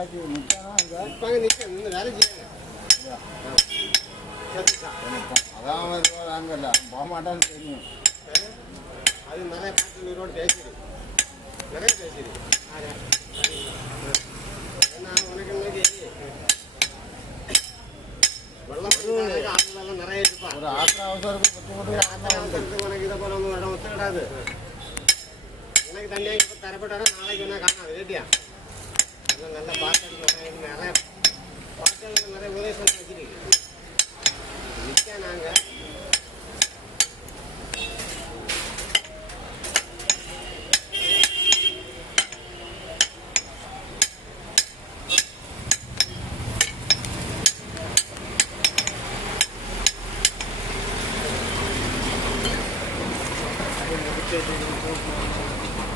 ஆச்சு நிற்கானா அங்கே நிற்பாங்க நிற்க வேலை செய்யாங்க. அதான் அங்கே போக மாட்டான்னு தெரியும். அது நிறைய பாட்டு ரோடு பேசிடு நிறைய பேசிடு ஏன்னா உனக்கு வெள்ளம் ஆளுநெல்லாம் நிறைய இருப்பா. ஒரு ஆத்திர அவசரத்துக்கு உனக்கு இதை போல இடம் ஒத்துக்கிடாது. எனக்கு தண்ணியாக இப்போ தரப்பட்டாலும் நாளைக்கு ஒன்றா காணாது ரேட்டியா. அதெல்லாம் நல்லா பாட்டு நிறைய பாட்டு நிறைய உதவி சொல்லி வச்சிருக்கு. நிற்க நாங்கள் Thank you.